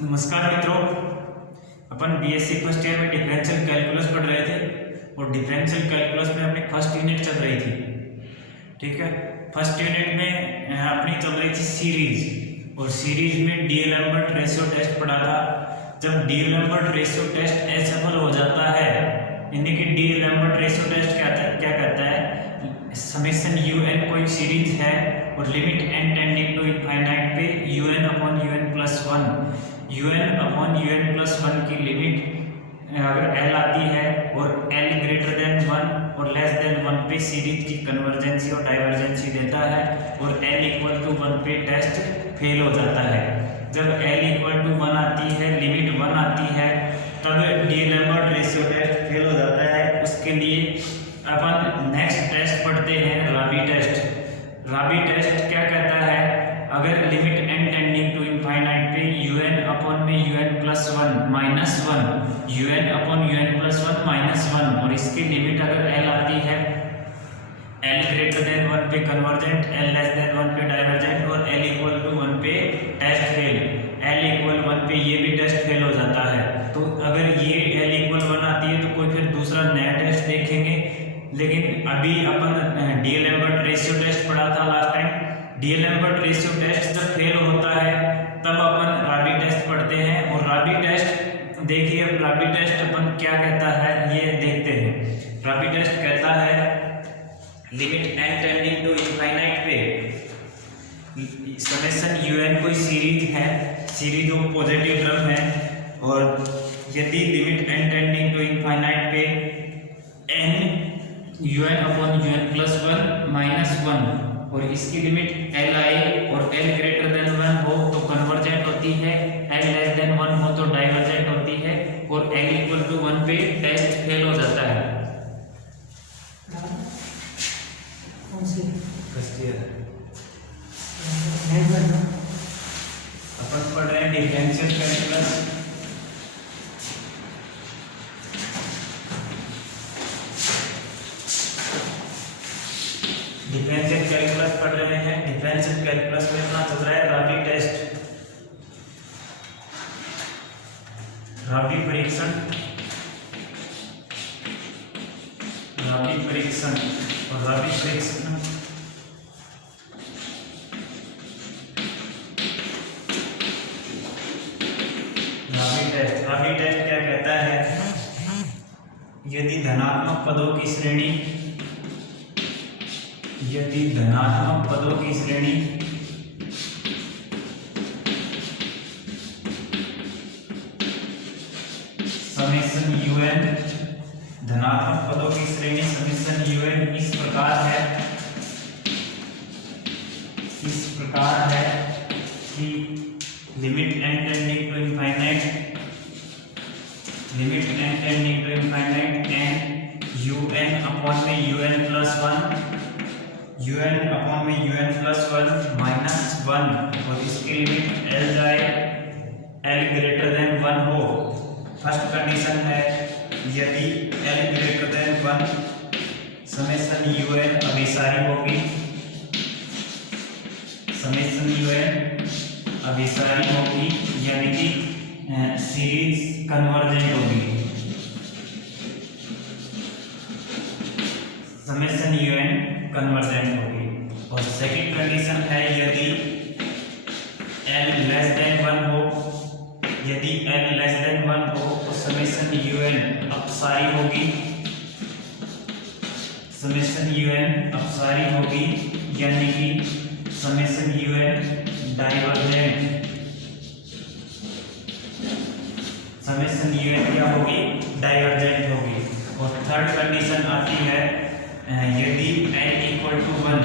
नमस्कार मित्रों, अपन BSc first year में डिफरेंशियल कैलकुलस पढ़ रहे थे और डिफरेंशियल कैलकुलस में अपनी फर्स्ट यूनिट चल रही थी। ठीक है, फर्स्ट यूनिट में अपनी चल रही थी सीरीज, और सीरीज में डी-एलम्बर्ट रेशियो टेस्ट पढ़ा था। जब डी-एलम्बर्ट रेशियो टेस्ट एसेबल हो जाता है, यानी कि डी-एलम्बर्ट रेशियो टेस्ट क्या कहता है, समेशन यूएन कोई सीरीज है और limit n tending to infinite पे UN upon UN plus one, UN upon UN plus one की लिमिट अगर एल आती है और एल ग्रेटर देन वन और लेस देन वन पे सीरीज की कन्वर्जेंसी और डाइवर्जेंसी देता है, और एल इक्वल टू वन पे टेस्ट फेल हो जाता है। जब एल इक्वल टू वन आती है, लिमिट वन आती है, तब डी-एलम्बर्ट रेशियो टेस्ट फेल हो जाता है। उसके लिए अपन नेक्स्ट टेस्ट पढ़ते हैं, राबी टेस्ट। राबी टेस्ट क्या कहता है, अगर limit n tending to infinite पे यूएन अपॉन में UN plus one minus one, UN upon UN plus one minus one, और इसकी लिमिट अगर एल आती है, एल ग्रेटर देन वन पे convergent, L less than one पे डाइवर्जेंट, और एल इक्वल टू वन पे test fail, L equal one पे ये भी टेस्ट फेल हो जाता है। तो अगर ये एल इक्वल वन आती है तो कोई फिर दूसरा नया टेस्ट देखेंगे। लेकिन अभी अपन डी-एलम्बर्ट रेशियो टेस्ट पढ़ा था last time. D'Alembert ratio test जब फेल होता है तब अपन राबी टेस्ट पढ़ते हैं, और राबी टेस्ट देखिए, अब राबी टेस्ट अपन क्या कहता है ये देखते हैं। राबी टेस्ट कहता है limit n tending to infinite पे समेशन यूएन कोई सीरीज है, सीरीज ऑफ पॉजिटिव टर्म है, और यदि limit n tending to infinite पे n u n upon UN plus one minus one, और इसकी लिमिट एल आई और एल ग्रेटर देन वन हो तो कन्वर्जेंट होती है, एल लेस देन वन हो तो डाइवर्जेंट होती है, और एल इक्वल टू वन पे टेस्ट फेल हो जाता है। अपन पढ़ रहे हैं डिफरेंशियल कैलकुलस। डिफरेंशियल कैलकुलस पढ़ रहे हैं। डिफरेंशियल कैलकुलस में अपना चल रहा है राबी टेस्ट, राबी परीक्षण, राबी परीक्षण और राबी परीक्षण राबी टेस्ट क्या कहता है, यदि धनात्मक पदों की श्रेणी, यदि धनात्मक पदों की श्रेणी समेशन यूएन, धनात्मक पदों की श्रेणी समेशन यूएन इस प्रकार है कि limit n tending to infinite, limit n tending to infinite n u n upon में UN plus one, UN upon में UN plus one minus one, और इसकी लिमिट एल जाए एल ग्रेटर देन वन हो। फर्स्ट कंडीशन है यदि L greater than one summation u n अभिसारी होगी, समेशन यूएन अभिसारी होगी, यानी कि सीरीज कन्वर्जेंट होगी, समेशन यूएन कन्वर्जेंट होगी। और सेकंड कंडीशन है यदि एल लेस देन वन हो, यदि एल लेस देन वन हो तो समेशन यूएन अपसारी होगी, समेशन यूएन अपसारी होगी, यानी कि summation UN divergent, summation UN क्या होगी, डाइवर्जेंट होगी। और थर्ड कंडीशन आती है यदि एल इक्वल टू वन,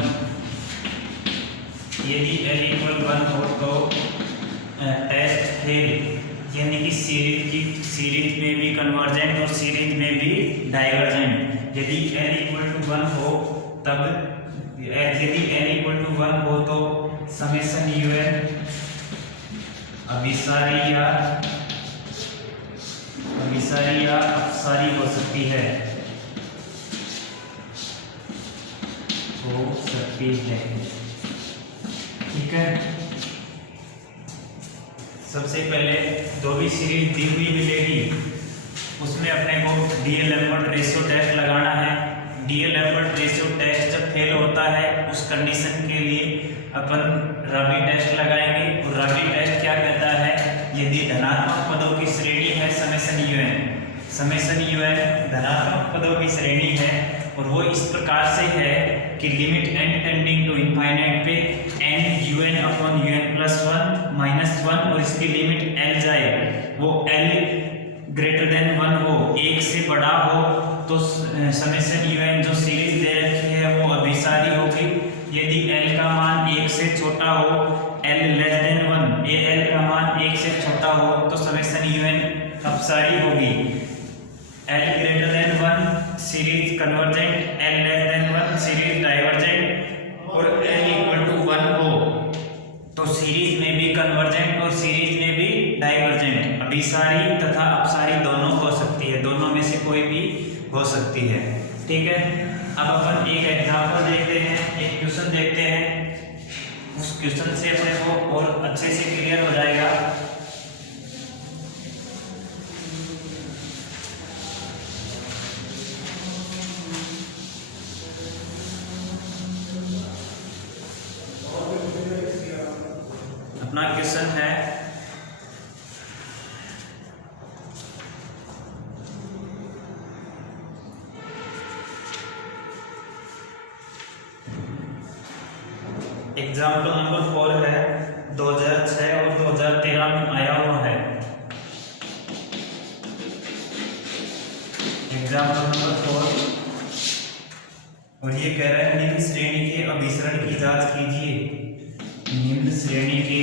यदि एल इक्वल वन हो तो टेस्ट फेल, यानी कि सीरीज में भी कन्वर्जेंट और सीरीज में भी डाइवर्जेंट। यदि एल इक्वल टू वन हो तब, यदि एल इक्वल टू वन हो तो समेशन यूएन अभिसारी या अपसारी हो सकती है, हो सकती है। ठीक है, सबसे पहले जो भी सीरीज दी हुई मिलेगी उसमें अपने को डीएल-एम्बर्ट रेशियो टेस्ट लगाना है। डीएल-एम्बर्ट रेशियो टेस्ट जब फेल होता है उस कंडीशन के लिए अपन राबी टेस्ट लगाएंगे। और राबी टेस्ट क्या कहता है, यदि धनात्मक पदों की श्रेणी है समेशन यूएन धनात्मक पदों की श्रेणी है और वो इस प्रकार से है कि limit n tending to infinite पे n un upon un plus 1 minus 1 और इसकी लिमिट l जाए, वो l ग्रेटर देन 1 हो, 1 से बड़ा हो, तो समेशन un जो सीरीज दे रखी है वो अभिसारी होगी। यदि l का मान 1 से छोटा हो, l लेस देन 1, l का मान 1 से छोटा हो तो समेशन un अपसारी होगी। l greater than 1 series convergent, l less than 1 series divergent और l इक्वल टू 1 हो तो सीरीज में भी कन्वर्जेंट और सीरीज में भी डाइवर्जेंट, अभिसारी तथा अपसारी दोनों हो सकती है, दोनों में से कोई भी हो सकती है। ठीक है, अब अपन एक एग्जांपल देखते हैं, एक क्वेश्चन देखते हैं, उस क्वेश्चन से अपने को और अच्छे से क्लियर हो जाएगा। अपना क्वेश्चन है एग्जाम्पल नंबर 4 है, 2006 और 2013 में आया हुआ है। एग्जाम्पल नंबर 4 और ये कह रहा है निम्न श्रेणी के अभिसरण की जांच कीजिए। निम्न श्रेणी के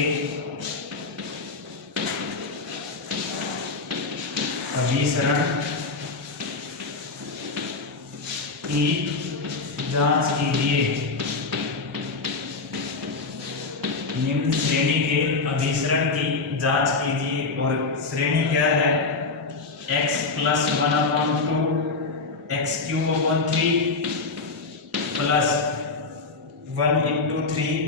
अभिसरण की जांच कीजिए। निम्न श्रेणी के अभिसरण की जांच कीजिए और श्रेणी क्या है, x plus 1/2 x³ 3 plus 1 into 3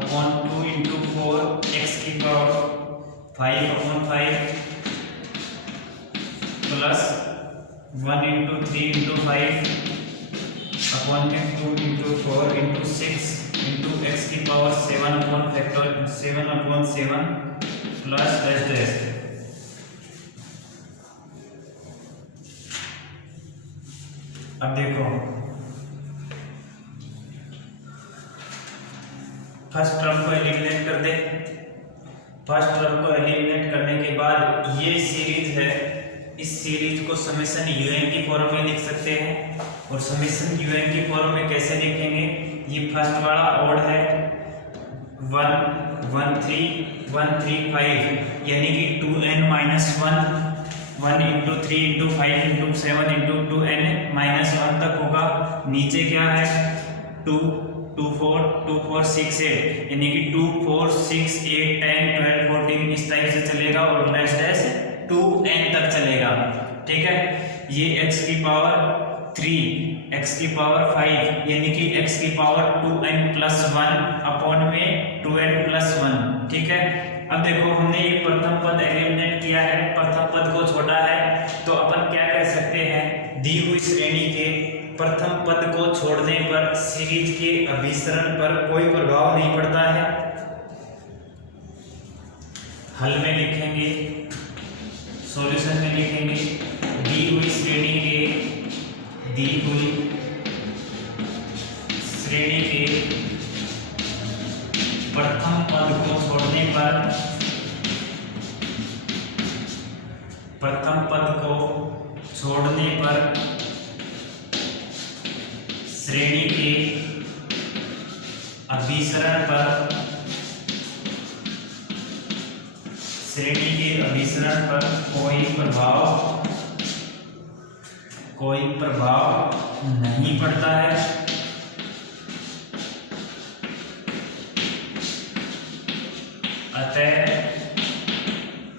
upon 2 into 4 x³ 5/5 plus 1 into 3 into 5 upon 2 into 4 into 6 into x³ 7/7 plus dash. अब देखो फर्स्ट टर्म को एलिमिनेट कर दे। फर्स्ट टर्म को एलिमिनेट करने के बाद ये सीरीज है, इस सीरीज को समेशन un की फॉर्म में लिख सकते हैं। और समेशन un की फॉर्म में कैसे लिखेंगे, ये फर्स्ट वाला ऑड है 1 1 3 1 3 5 यानी कि 2n-1 1 into 3 into 5 into 7 into 2n-1 तक होगा। नीचे क्या है 2 2 4 2 4 6 8 यानी कि 2 4 6 8 10 12 14 इस टाइप से चलेगा और डैश डैश 2n तक चलेगा। ठीक है, ये x³ 3 x³ 5 यानी कि x³ 2n+1 अपॉन में 2n+1। ठीक है, अब देखो हमने ये प्रथम पद एलिमिनेट किया है, प्रथम पद को छोड़ा है, तो अपन क्या कह सकते हैं, दी हुई श्रेणी के प्रथम पद को छोड़ने पर सीरीज के अभिसरण पर कोई प्रभाव नहीं पड़ता है। हल में लिखेंगे, सॉल्यूशन में लिखेंगे, दी हुई श्रेणी के प्रथम पद को छोड़ने पर श्रेणी के अभिसरण पर कोई प्रभाव नहीं पड़ता है। अतः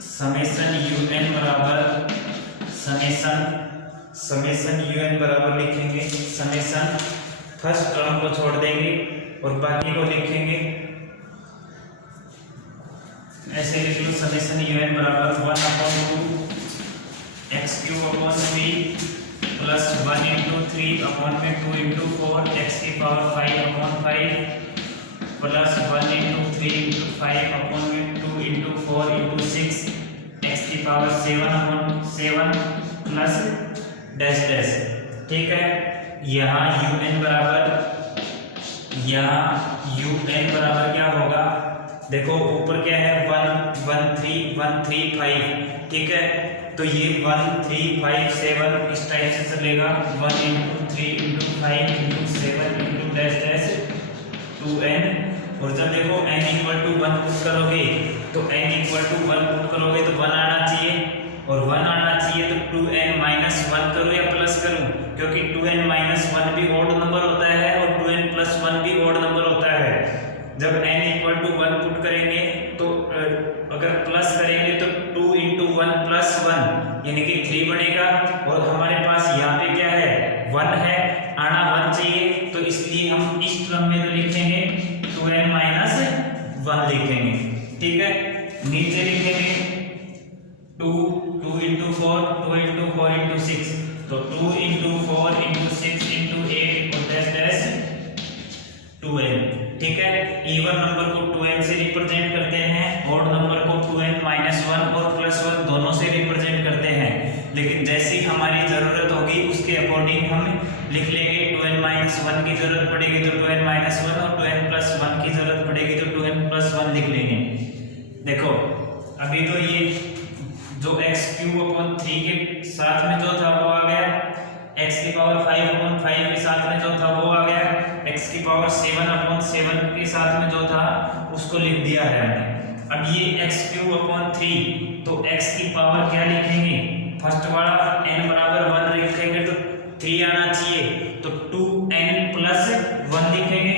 समेशन un बराबर लिखेंगे, समेशन फर्स्ट टर्म को छोड़ देंगे और बाकी को लिखेंगे ऐसे लिख लो समेशन un बराबर 1/2 x cube upon 3 plus 1 into 3 upon में 2 इंटू 4 x की power 5 upon 5 plus 1 into 3 into 5 upon में 2 इंटू 4 इंटू 6 x की power 7 upon 7 plus dash dash. ठीक है, यहाँ un बराबर क्या होगा, देखो ऊपर क्या है 1 1 3 1 3 5। ठीक है, तो ये 1 3 5 7 इस टाइप से चलेगा 1 into 3 into 5 into 7 into dash dash 2n। और जब देखो n इक्वल टू 1 पुट करोगे तो n इक्वल टू 1 पुट करोगे तो 1 आना चाहिए, और 1 आना चाहिए तो 2n माइनस 1 करूँ या प्लस करूँ, क्योंकि 2n माइनस 1 भी ऑड नंबर होता है और 2n प्लस 1 भी ऑड नंबर होता है। जब n इक्वल टू 1 पुट करेंगे तो अगर प्लस करेंगे तो 2 इंटू 1 प्लस 1 यानी कि 3 बनेगा, और हमारे पास यहाँ पे क्या है 1 है, आना 1 चाहिए, तो इसलिए हम इस क्रम में तो लिखेंगे 2n माइनस 1 लिखेंगे। ठीक है, नीचे लिखेंगे 2 इंटू 4 2 इंटू 4 इंटू 6, तो 2 इंटू 4 इंटू 6 इंटू 8 और डैश डैश 2n। ठीक है, इवन नंबर को 2n से रिप्रेजेंट करते हैं, ऑड नंबर को 2n माइनस 1 और प्लस 1 दोनों से रिप्रेजेंट करते हैं, लेकिन जैसी हमारी जरूरत होगी उसके अकॉर्डिंग हम लिख लेंगे। 2n माइनस 1 की जरूरत पड़ेगी तो 2n माइनस 1, और 2n प्लस 1 की जरूरत पड़ेगी तो 2n प्लस 1 लिख लेंगे। देखो अभी तो ये जो x क्यूब अपॉन 3 के साथ में जो था वो आ गया, x की पावर 5 अपॉन 5 के साथ में जो था वो आ गया, x की पावर 7 अपॉन 7 के साथ में जो था उसको लिख दिया है हमने। अब ये x क्यूब अपॉन 3, तो x की पावर क्या लिखेंगे, फर्स्ट वाला n बराबर 1 लिखेंगे तो 3 आना चाहिए, तो 2n प्लस 1 लिखेंगे,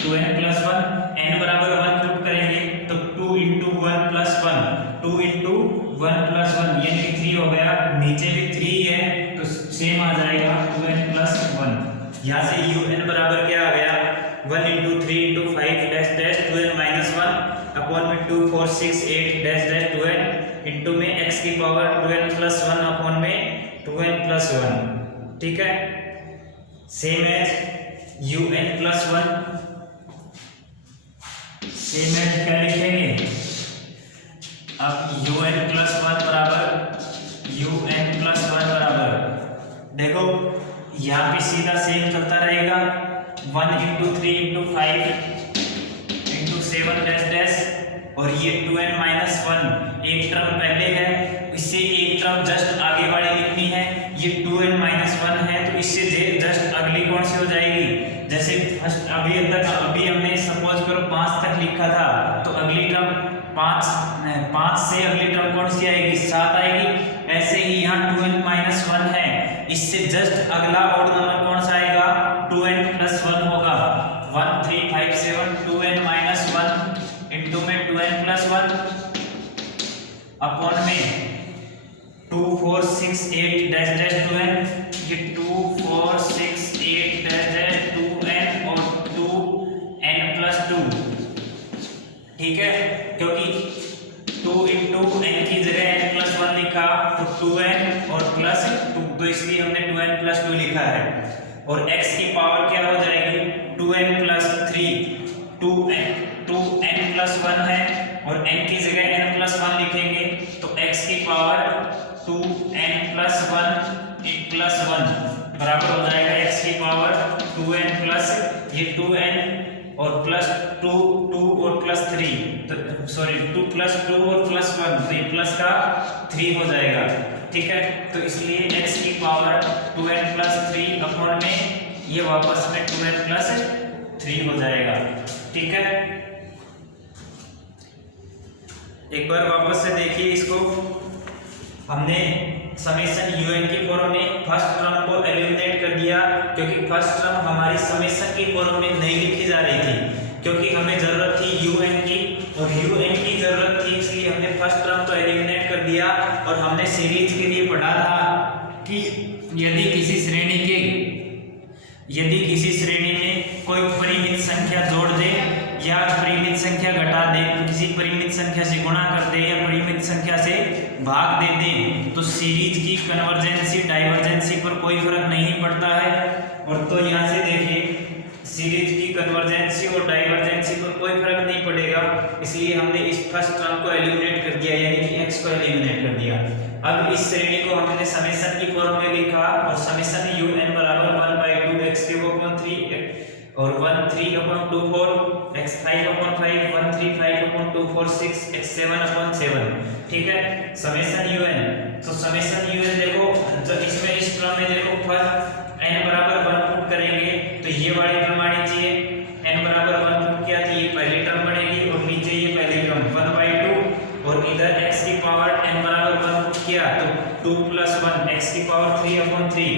2n प्लस 1 n बराबर 1 पुट करेंगे तो 2 इंटू 1 प्लस 1 2 इंटू 1 प्लस 1 यानी कि 3 हो गया, नीचे भी 3 है तो सेम आ जाएगा 2n प्लस 1। यहाँ से un बराबर क्या आ गया 1 into 3 into 5 dash dash 2n minus 1 upon में 2 4 6 8 डैश डैश 2n इंटू में x की पावर 2n प्लस 1 अपॉन में 2n प्लस 1। ठीक है, same as un plus 1, same as क्या लिखेंगे, अब un प्लस 1 बराबर देखो यहाँ पे सीधा सेम चलता रहेगा 1 into 3 into 5 into 7 dash dash, और ये 2n माइनस 1 एक टर्म पहले है, इससे एक टर्म जस्ट आगे वाली लिखनी है, ये 2n माइनस 1 है तो इससे जस्ट अगली कौन सी हो जाएगी, जैसे फर्स्ट अभी हमने सपोज करो 5 तक लिखा था तो अगली टर्म 5 से अगली टर्म कौन सी आएगी 7 आएगी। ऐसे ही यहाँ 2n माइनस 1 है, इससे जस्ट अगला ऑड नंबर कौन सा आएगा 2n प्लस 1 होगा, 1 3 5 7 2n माइनस 1 इंटू में 2n प्लस 1 अपॉन में 2 4 6 8 डैश डैश 2n, ये 2 4 6 8 डैश डैश 2n और 2n प्लस 2। ठीक है, क्योंकि 2 इंटू n की जगह n प्लस 1 लिखा तो 2n और प्लस 2, तो इसलिए हमने 2n प्लस 2 लिखा है, और x की पावर क्या हो जाएगी 2n प्लस 3 2n प्लस 1 है, और n की जगह n प्लस 1 लिखेंगे तो x की पावर 2n प्लस 1 प्लस 1 बराबर हो जाएगा x की पावर 2n प्लस ये 2n और प्लस 2 और प्लस 3, तो सॉरी 2 प्लस 2 और प्लस 1 तो ये प्लस का 3 हो जाएगा। ठीक है, तो इसलिए x की पावर 2n प्लस 3 अपॉन में ये वापस में 2n प्लस 3 हो जाएगा। ठीक है, एक बार वापस से देखिए इसको, हमने समेशन un की फॉर्म में फर्स्ट टर्म को एलिमिनेट कर दिया, क्योंकि फर्स्ट टर्म हमारी समेशन की फॉर्म में नहीं लिखी जा रही थी, क्योंकि हमें जरूरत थी un की, और un की जरूरत थी इसलिए हमने फर्स्ट टर्म को एलिमिनेट कर दिया। और हमने सीरीज के लिए पढ़ा था कि यदि किसी श्रेणी में कोई परिमित संख्या जोड़ दे या परिमित संख्या घटा दे, किसी परिमित संख्या से गुणा कर दे या परिमित संख्या से भाग दे दे, तो सीरीज की कन्वर्जेंसी डाइवर्जेंसी पर कोई फर्क नहीं पड़ता है। और तो यहाँ से देखिए सीरीज की कन्वर्जेंसी और डाइवर्जेंसी पर कोई फर्क नहीं पड़ेगा, इसलिए हमने इस फर्स्ट टर्म को एलिमिनेट कर दिया, यानी कि x को एलिमिनेट कर दिया। अब इस श्रेणी को हमने समेशन की फॉर्म में लिखा और समेशन un बराबर 1/2 x³ और 1/3/2 4 x5/5 135/2 4 6 x7/7, ठीक है। समेशन un, तो समेशन un देखो जब इसमें इस टर्म में देखो फर्स्ट n बराबर 1 पुट करेंगे तो ये वाली टर्म आनी चाहिए, n बराबर 1 पुट किया तो ये पहली टर्म बनेगी और नीचे ये पहली टर्म 1/2 और इधर x की पावर n बराबर 1 पुट किया तो 2 + 1 x की पावर 3/3,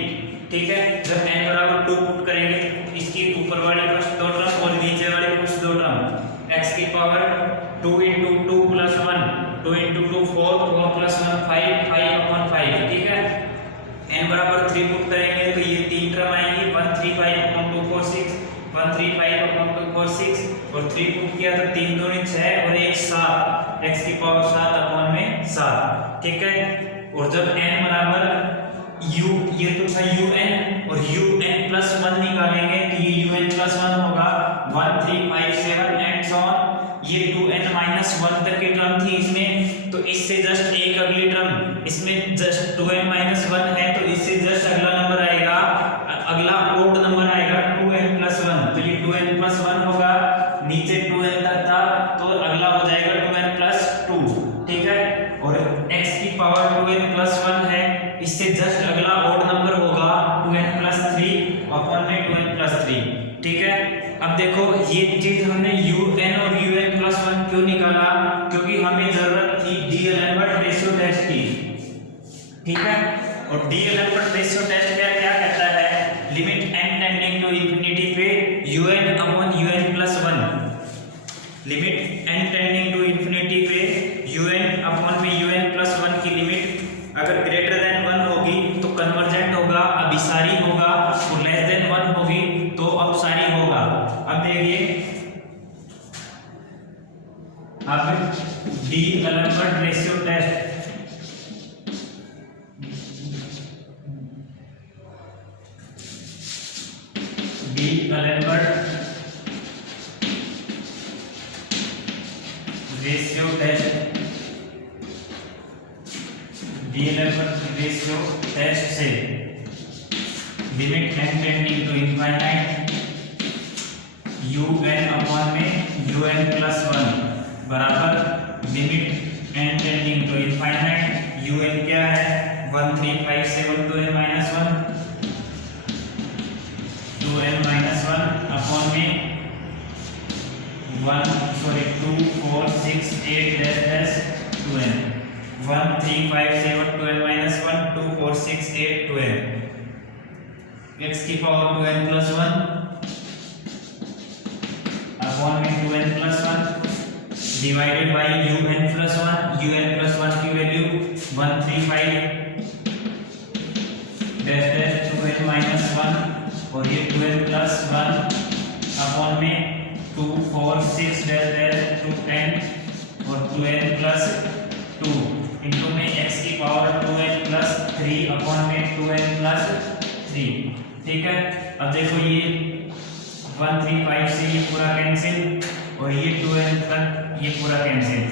ठीक है। जब n बराबर 2 पुट करेंगे इसकी ऊपर वाली फर्स्ट दो टर्म और नीचे वाली फर्स्ट दो टर्म x की पावर 2 × 2 + 1 2 × 2 4 4 + 1 5 5/5, ठीक है। n बराबर 3 पुट करेंगे तो ये तीन टर्म आएंगी 135/2 4 6 135/2 4 6 और 3 पुट किया तो 3 दूनी 6 और 1 7 x की पावर 7/7, ठीक है। और जब n बराबर u, ये तो था un और un + 1 निकालेंगे तो ये un + 1 होगा 1 3 5 7 एंड सो ऑन। ये 2n - 1 तक की टर्म थी इसमें, तो इससे जस्ट एक अगली टर्म इसमें जस्ट 2n - 1 है तो इससे जस्ट अगला नंबर आएगा, अगला ओड नंबर आएगा 2n + 1, तो ये 2n + 1 होगा, नीचे 2n तक था तो अगला हो जाएगा 2n + 2, ठीक है। और x की पावर 2n + 1 है, इससे जस्ट अगला ओड नंबर होगा 2n + 3/2n + 3, ठीक है। अब देखो ये चीज हमने un और un + 1 क्यों निकाला, क्योंकि हमें जरूरत थी डी-एलेम्बर्ट रेशियो टेस्ट की, ठीक है। और डी-एलेम्बर्ट रेशियो टेस्ट क्या कहता है, limit n tending to infinity पे un/un + 1, limit n tending to infinity पे un/un + 1 की लिमिट अगर ग्रेटर देन 1 होगी तो कन्वर्जेंट होगा, अभिसारी होगा, और लेस देन 1 होगी तो अपसारी होगा। अब देखिए अब D'Alembert ratio test, D'Alembert ratio test, D'Alembert ratio test से limit n tending to infinite un/un + 1 बराबर limit n tending to infinite un क्या है 1 3 5 7 2n - 1 2n - 1 अपॉन में 2 4 6 8 2n 1 3 5 7 2n - 1 2 4 6 8 2n x की पावर 2n + 1 अपॉन में 2n + 1 divided by un + 1, un + 1 की value 135 2n - 1 और ये 2n + 1 अपॉन में 2 4 6 2n और 2n + 2 इनटू में x की पावर 2n + 3 अपॉन में 2n + 3, ठीक है। अब देखो ये 135 से ये पूरा कैंसिल और ये 2n तक ये पूरा कैंसिल,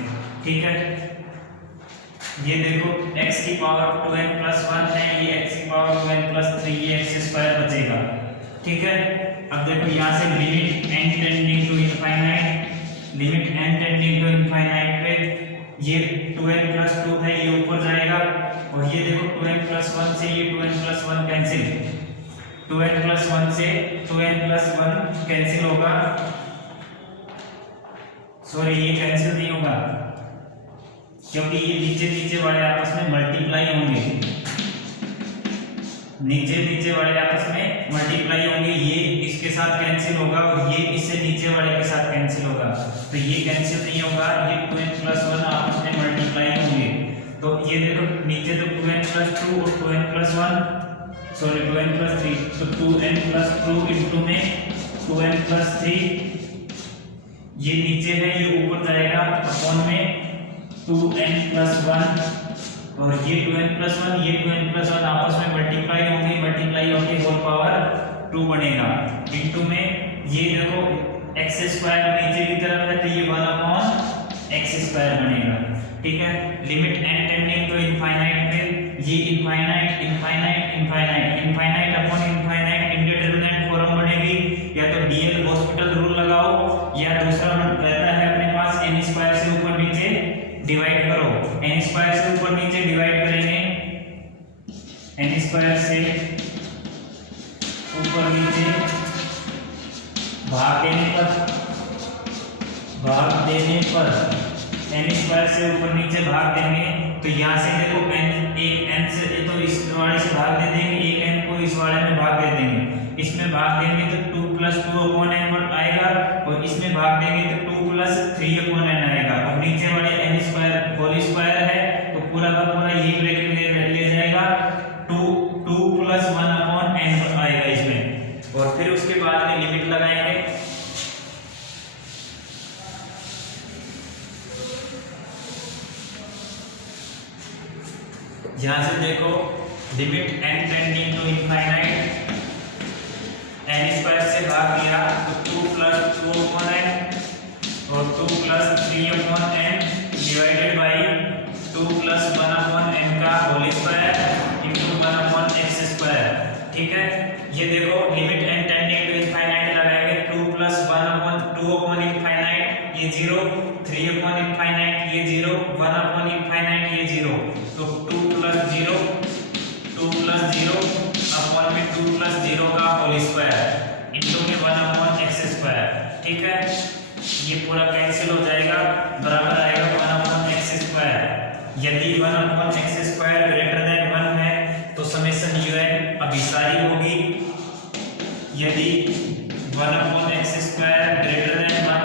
ठीक है। ये देखो x की पावर 2n + 1 है, ये x की पावर 2n + 3, ये x² बचेगा, ठीक है। अब देखो यहाँ से limit n tending to infinite, limit n tending to infinite पे ये 2n + 2 है, ये ऊपर जाएगा और ये देखो 2n + 1 से ये 2n + 1 कैंसिल, 2n + 1 से 2n + 1 कैंसिल होगा, सॉरी ये कैंसिल नहीं होगा क्योंकि ये नीचे वाले आपस में मल्टीप्लाई होंगे, नीचे वाले आपस में मल्टीप्लाई होंगे, ये इसके साथ कैंसिल होगा और ये इससे नीचे वाले के साथ कैंसिल होगा, तो ये कैंसिल नहीं होगा, ये 2n + 1 आपस में मल्टीप्लाई होंगे। तो ये देखो नीचे तो 2n + 2 और 2n + 1 सॉरी 2n + 3, तो 2n + 2 इनटू में 2n + 3 ये नीचे है, ये ऊपर जाएगा अपॉन में 2n+1, और ये 2n+1 ये 2n+1 आपस में मल्टीप्लाई होंगे होल पावर 2 बनेगा। इनटू में ये देखो x² नीचे की तरफ है तो ये 1/x² बनेगा। ठीक है, limit n tending to infinite में ये infinite infinite infinite infinite upon infinite indeterminate form बनेगी। या तो डीएल हॉस्पिटल रूल लगाओ, या दूसरा रहता है अपने पास n² से ऊपर नीचे डिवाइड करो। n² से ऊपर नीचे डिवाइड करेंगे, n² से ऊपर नीचे भाग देने पर n² से ऊपर नीचे भाग देंगे तो यहाँ से देखो एक n से तो इस वाले से भाग दे देंगे, एक n को इस वाले में भाग दे देंगे। इसमें भाग देंगे तो 2 + 2/n आएगा, और इसमें भाग देंगे तो 2 + 3/n आएगा। और नीचे वाले n² होल स्क्वायर है तो पूरा का पूरा ये ब्रैकेट ले जाएगा, 2 + 1/n आएगा इसमें। और फिर उसके बाद में लिमिट लगाएंगे, यहाँ से देखो limit n tending to infinite, n² से भाग दिया तो 2 + 2/n और 2 + 3/n डिवाइडेड बाई 2 + 1/n का होल स्क्वायर इंटू 1/x²। ठीक है, ये देखो limit n tending to infinite लगाएंगे, 2 + 1/2/इनफाइनाइट ये 0, 3/इनफाइनाइट ये 0, 1/इनफाइनाइट ये 0, तो 2 + 0 अपॉन में 2 + 0 का होल स्क्वायर इंटू में 1/x²। ठीक है, ये पूरा कैंसिल हो जाएगा, बराबर आएगा 1/x²। यदि 1/x² ग्रेटर देन 1 है तो समेशन un अभिसारी होगी, यदि 1/x² ग्रेटर देन 1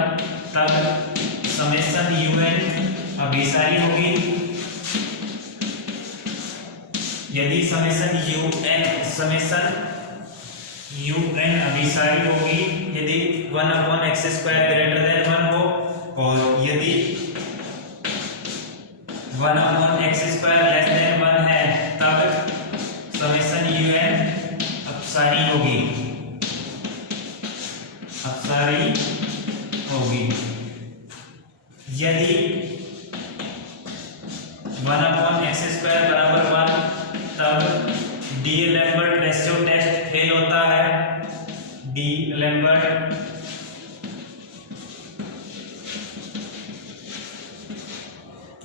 तब समेशन un अभिसारी होगी। यदि समेशन un अभिसारी होगी यदि 1/x² ग्रेटर देन 1 हो, और यदि 1/x² लेस देन 1 है तब समेशन un अपसारी होगी, यदि 1/x² बराबर 1 तब D'Alembert ratio test fail होता है, D'Alembert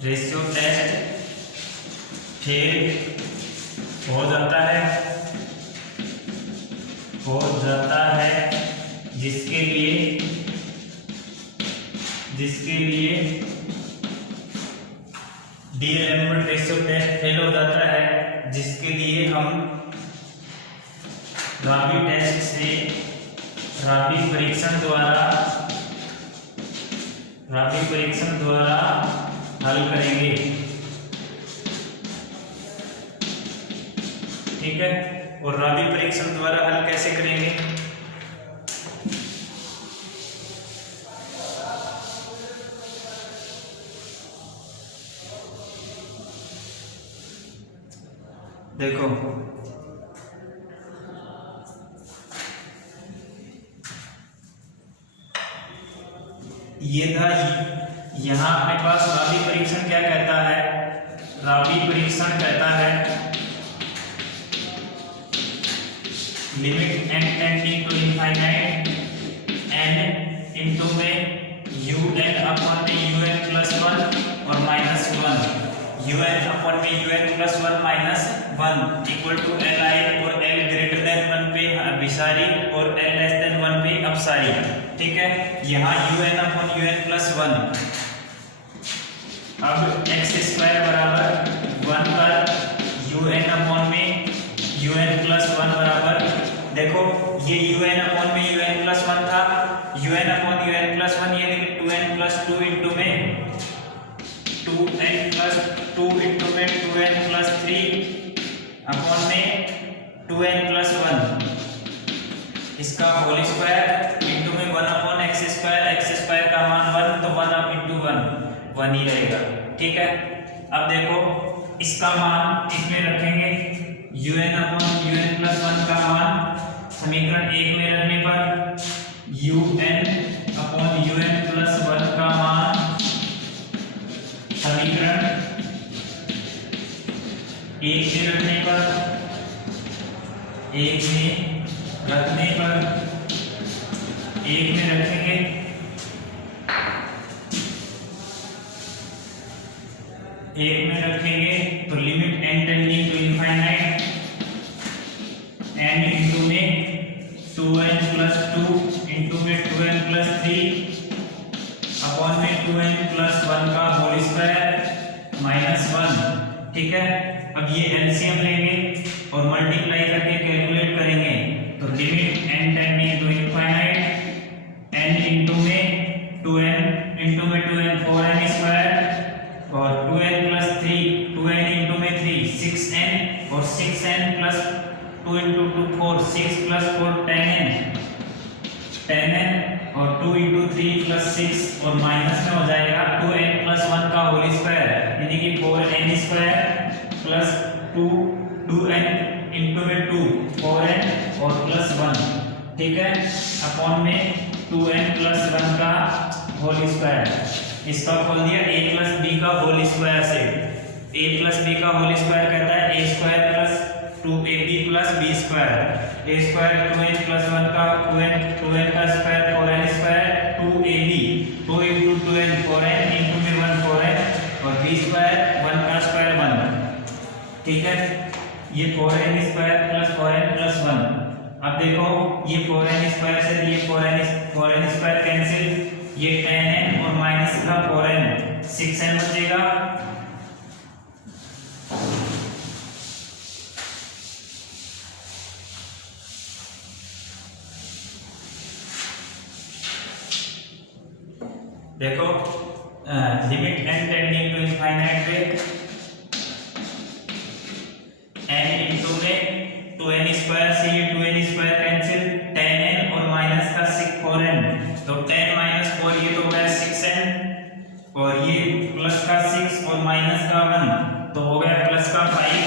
ratio test fail हो जाता है, जिसके लिए D'Alembert ratio test fail हो जाता है, जिसके लिए हम राबी टेस्ट से राबी परीक्षण द्वारा हल करेंगे। ठीक है, और राबी परीक्षण द्वारा हल कैसे करेंगे? देखो ये था, यहाँ अपने पास राबी परीक्षण क्या कहता है? राबी परीक्षण कहता है limit n tending to infinite n into में un अपॉन में un+1 और -1, un अपॉन में un+1 -1 इक्वल टू li, और l ग्रेटर देन 1 पे अभिसारी और l लेस देन 1 पे अपसारी। ठीक है, यहाँ un अपॉन un+1, अब x² बराबर 1 पर un अपॉन में un+1 बराबर, देखो ये un अपॉन में un+1 था, un अपॉन un+1 यानी कि 2n+2 इंटू में 2n+2 इंटू में 2n+3 अपॉन में 2n+1 इसका होल स्क्वायर इंटू में 1/x², x² का मान 1, तो 1 इंटू 1 ही रहेगा। ठीक है, अब देखो इसका मान इसमें रखेंगे, un/un+1 का मान समीकरण 1 में रखने पर un/un+1 का मान समीकरण 1 में रखने पर 1 में रखेंगे, तो limit n tending to infinite n into में 2n+2 इंटू में 2n+3 अपॉन में 2n+1 का होल स्क्वायर -1। ठीक है, अब ये एलसीएम लेंगे और मल्टीप्लाई करके कैलकुलेट करेंगे, तो limit n tending to infinite n into में 2n इंटू में 2n 4n² और 2n+3 2n इंटू में 3 6n और 6n+2 इंटू 2 4 6 + 4 10n और 2 इंटू 3 + 6 और माइनस में हो जाएगा 2n+1 का होल स्क्वायर यानी कि 4n² प्लस 2n इंटू में 2 4n और +1। ठीक है, अपॉन में 2n+1 का होल स्क्वायर, इसका खोल दिया a + b का होल स्क्वायर से। a + b का होल स्क्वायर कहता है a² + 2ab + b², a² 2n+1 का 2n का square 4n² 2ab 2 into 2n 4n into में 1 4n और b² 1 का स्क्वायर 1। ठीक है, ये 4n² + 4n + 1। अब देखो ये 4n² से ये 4n² कैंसिल, ये 10n और माइनस का 4n 6n बचेगा। देखो limit n tending to infinite में n इंटू में 2n² से ये 2n² कैंसिल, 10n और माइनस का 4n, तो 10 - 4 ये तो गया 6n और ये प्लस का 6 और माइनस का 1 तो हो गया प्लस का 5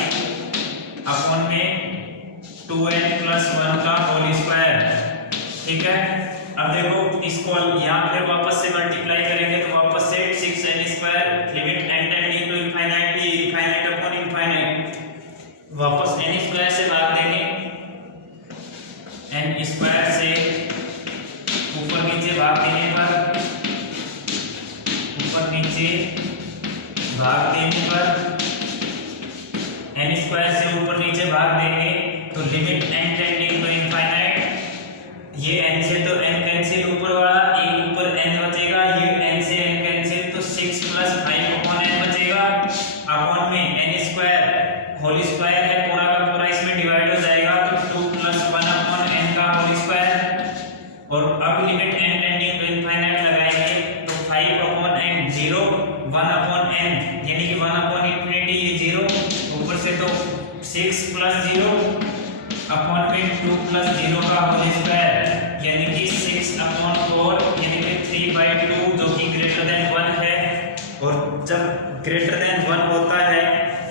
अपॉन में 2n+1 का होल स्क्वायर। ठीक है, अब देखो इसको यहाँ पे वापस से मल्टीप्लाई करेंगे तो वापस से 6n² limit n tending to infinite भी इनफाइनाइट अपॉन इनफाइनाइट, वापस n² से भाग देंगे, n² से ऊपर नीचे भाग देने पर ऊपर नीचे भाग देने पर n² से ऊपर नीचे भाग देंगे तो limit n tending to infinite, ये n से तो n कैंसिल, ऊपर वाला एक ऊपर n बचेगा, ये n से n कैंसिल तो 6 + 5 अपॉन n बचेगा, अपॉन में n² होल स्क्वायर है पूरा का पूरा इसमें डिवाइड हो जाएगा तो 2 + 1 अपॉन n का होल स्क्वायर। और अब limit n tending to infinite लगाएंगे तो 5 अपॉन n 0 1 अपॉन n यानी कि 1 अपॉन इंफिनिटी ये 0, ऊपर से तो 6 + 0 अपॉन में 2 + 0 का होल स्क्वायर यानी कि 6 अपॉन 4 यानी कि 3/2 जो कि ग्रेटर देन 1 है। और जब ग्रेटर देन 1 होता है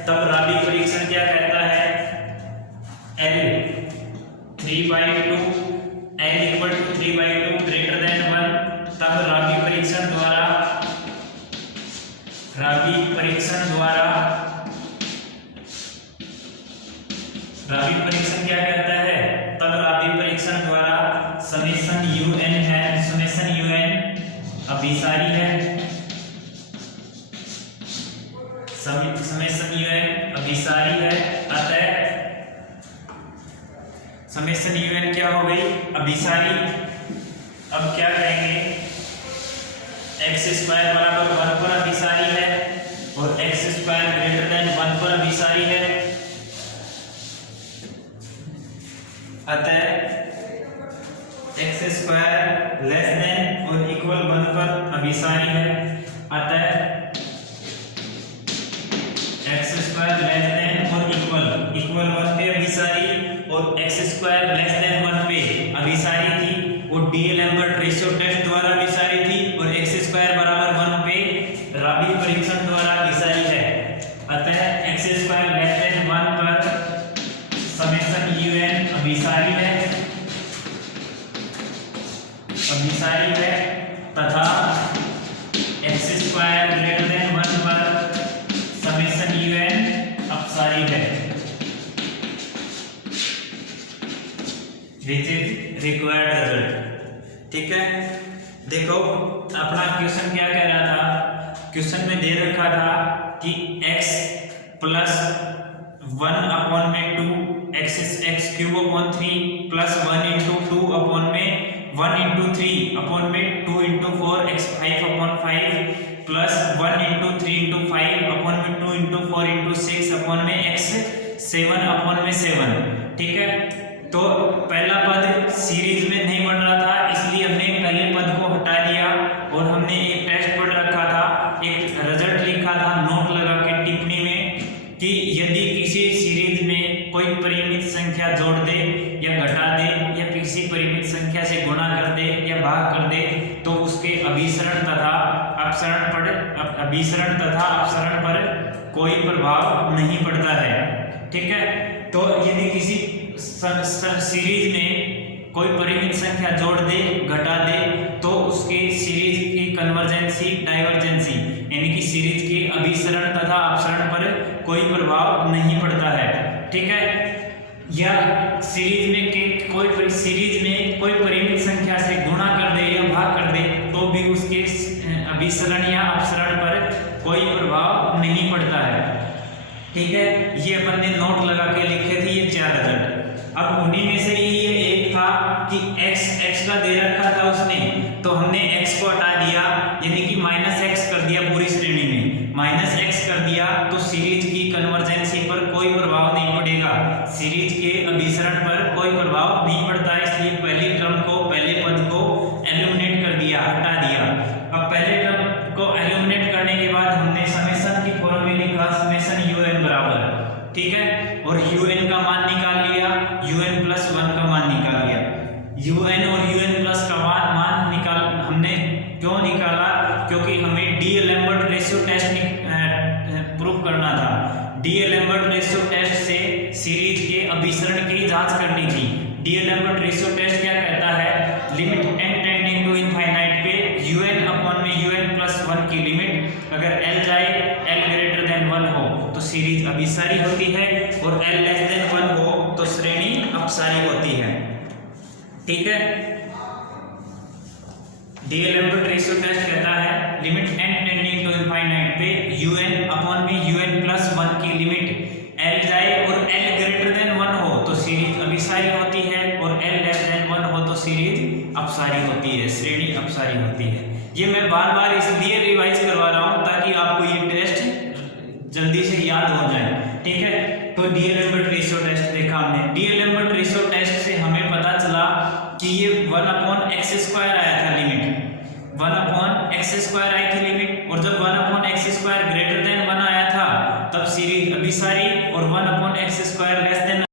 तब राबी परीक्षण क्या कहता है, L 3/2 L = 3/2 ग्रेटर देन 1, तब राबी परीक्षण द्वारा राबी परीक्षण क्या कहता है, तब राबी परीक्षण द्वारा समेशन un है, समेशन un अभिसारी है, समेशन un अभिसारी है, अतः समेशन un क्या हो गई, अभिसारी। अब क्या करेंगे, x² बराबर 1 पर अभिसारी है और x² ग्रेटर देन 1 पर अभिसारी है, अतः x² लेस देन और इक्वल 1 पर अभिसारी है, अतः x² लेस देन और इक्वल 1 पे अभिसारी और x² लेस देन 1 पे अभिसारी थी वो डीएलएम्बर्ट अभी परीक्षण द्वारा अभिसारी है, अतः x स्क्वायर लेस देन 1 पर समेशन un अभिसारी है तथा x स्क्वायर ग्रेटर देन 1 पर समेशन un अपसारी है। This is required result. ठीक है, देखो अपना क्वेश्चन क्या कह रहा था, क्वेश्चन में दे रखा था कि x प्लस 1 अपॉन में 2 x cube upon 3 plus 1 into 2 upon में 1 इंटू 3 अपॉन में 2 into 4 x 5 upon 5 plus 1 into 3 into 5 upon में 2 इंटू 4 इंटू 6 अपॉन में x 7 अपॉन में 7। ठीक है, तो पहला पद सीरीज में नहीं बन रहा था, इसलिए हमने पहले पद को हटा दिया और हमने एक टेस्ट पढ़ रखा था, एक रिजल्ट लिखा था नोट लगा के टिप्पणी में कि यदि किसी सीरीज में कोई परिमित संख्या जोड़ दे या घटा दे या किसी परिमित संख्या से गुणा कर दे या भाग कर दे तो उसके अभिसरण तथा अपसरण पर कोई प्रभाव नहीं पड़ता है। ठीक है, तो यदि किसी सीरीज में कोई परिमित संख्या जोड़ दे घटा दे तो उसके सीरीज की कन्वर्जेंसी डाइवर्जेंसी यानी कि सीरीज के अभिसरण तथा अपसरण पर कोई प्रभाव नहीं पड़ता है। ठीक है, या सीरीज में कोई परिमित संख्या से गुणा कर दे या भाग कर दे तो भी उसके अभिसरण या अपसरण पर कोई प्रभाव नहीं पड़ता है। ठीक है, ये अपन ने नोट लगा के लिखे थे ये 4 रिजल्ट। अब उन्हीं में से ये एक था कि x का दे रखा था उसने, तो हमने x को हटा दिया यानी कि -x कर दिया, पूरी श्रेणी में -x कर दिया तो सीरीज की कन्वर्जेंसी पर कोई प्रभाव नहीं पड़ेगा, सीरीज के अभिसरण पर कोई प्रभाव नहीं पड़ता है, इसलिए पहली टर्म को पहले पद को एलिमिनेट कर दिया, हटा दिया। अब पहले टर्म को एलिमिनेट करने के बाद हमने समेशन की फॉर्म में लिखा समेशन un बराबर, ठीक है, और un का मान निकाल लिया, un प्लस 1 का मान निकाल लिया। un और un प्लस का मान निकाल हमने क्यों निकाला, क्योंकि हमें डी-एलेम्बर्ट रेशियो टेस्ट प्रूफ करना था। डी-एलेम्बर्ट रेशियो टेस्ट से सीरीज के अभिसरण की जांच करनी थी। डी-एलेम्बर्ट रेशियो टेस्ट क्या कहता है, limit n tending to infinite पे un अपॉन में un प्लस 1 की लिमिट अगर l जाए l ग्रेटर देन 1 हो तो सीरीज अभिसारी होती है और l लेस देन 1 हो तो श्रेणी अपसारी होती है। ठीक है, डी-एलेम्बर्ट रेशियो टेस्ट कहता है limit n tending to infinite पे un अपॉन में un प्लस 1 की लिमिट l जाए और l ग्रेटर देन 1 हो तो सीरीज अभिसारी होती है और l लेस देन 1 हो तो सीरीज अपसारी होती है, श्रेणी अपसारी होती है। ये मैं बार बार इसलिए रिवाइज करवा रहा हूँ ताकि आपको ये टेस्ट जल्दी से याद हो जाए। ठीक है, तो डी-एलेम्बर्ट रेशियो टेस्ट देखा हमने। डी-एलेम्बर्ट रेशियो टेस्ट से हमें पता चला कि ये 1/x² आया था लिमिट, 1/x² आई थी लिमिट, और जब 1/x² ग्रेटर देन 1 आया था तब सीरीज अभिसारी और 1/x² लेस देन